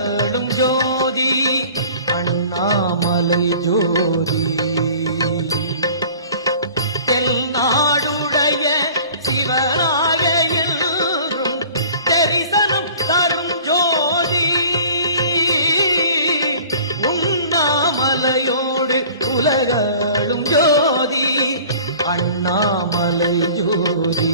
உலகளும் ஜோதி அண்ணாமலை ஜோதி தென்னாடுடைய சிவராய என்றும் தரிசனம் தரும் ஜோதி உண்ணாமலையோடு உலகளும் ஜோதி அண்ணாமலை ஜோதி